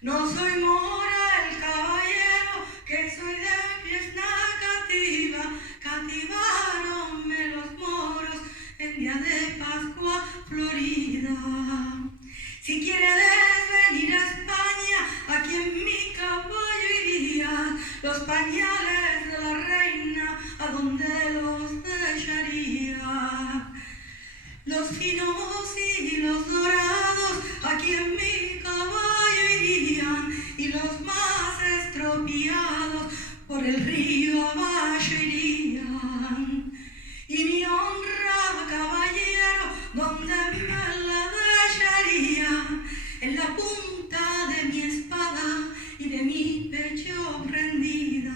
No soy mora el caballero, que soy de fiesta cativa. Cativaronme los moros en día de Pascua Florida. Si quieres venir a España, aquí en mi caballo iría. Los pañales de la reina, ¿a dónde los dejaría? Los finos y los dorados, aquí en mi caballo irían, y los más estropeados por el río abajo irían. Y mi honra, caballero, ¿dónde me la dejaría? En la punta de mi espada y de mi pecho prendida.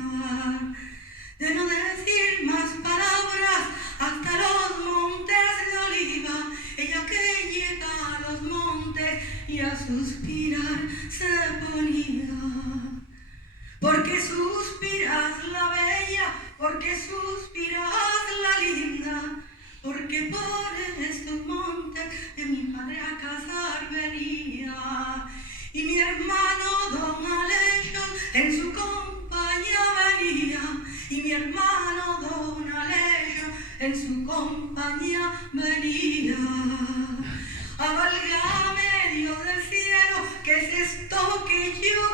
De no decir más palabras, hasta los montes de oliva, ella que llega a los montes y a suspirar se ponía. Porque suspiras la bella, porque suspiras la linda, porque por estos montes de mi padre a casar venía. Y mi hermano don Aleixo en su compañía venía, y mi hermano don Aleixo en su compañía venía. Ah, válgame Dios del cielo, ¿qué es esto que yo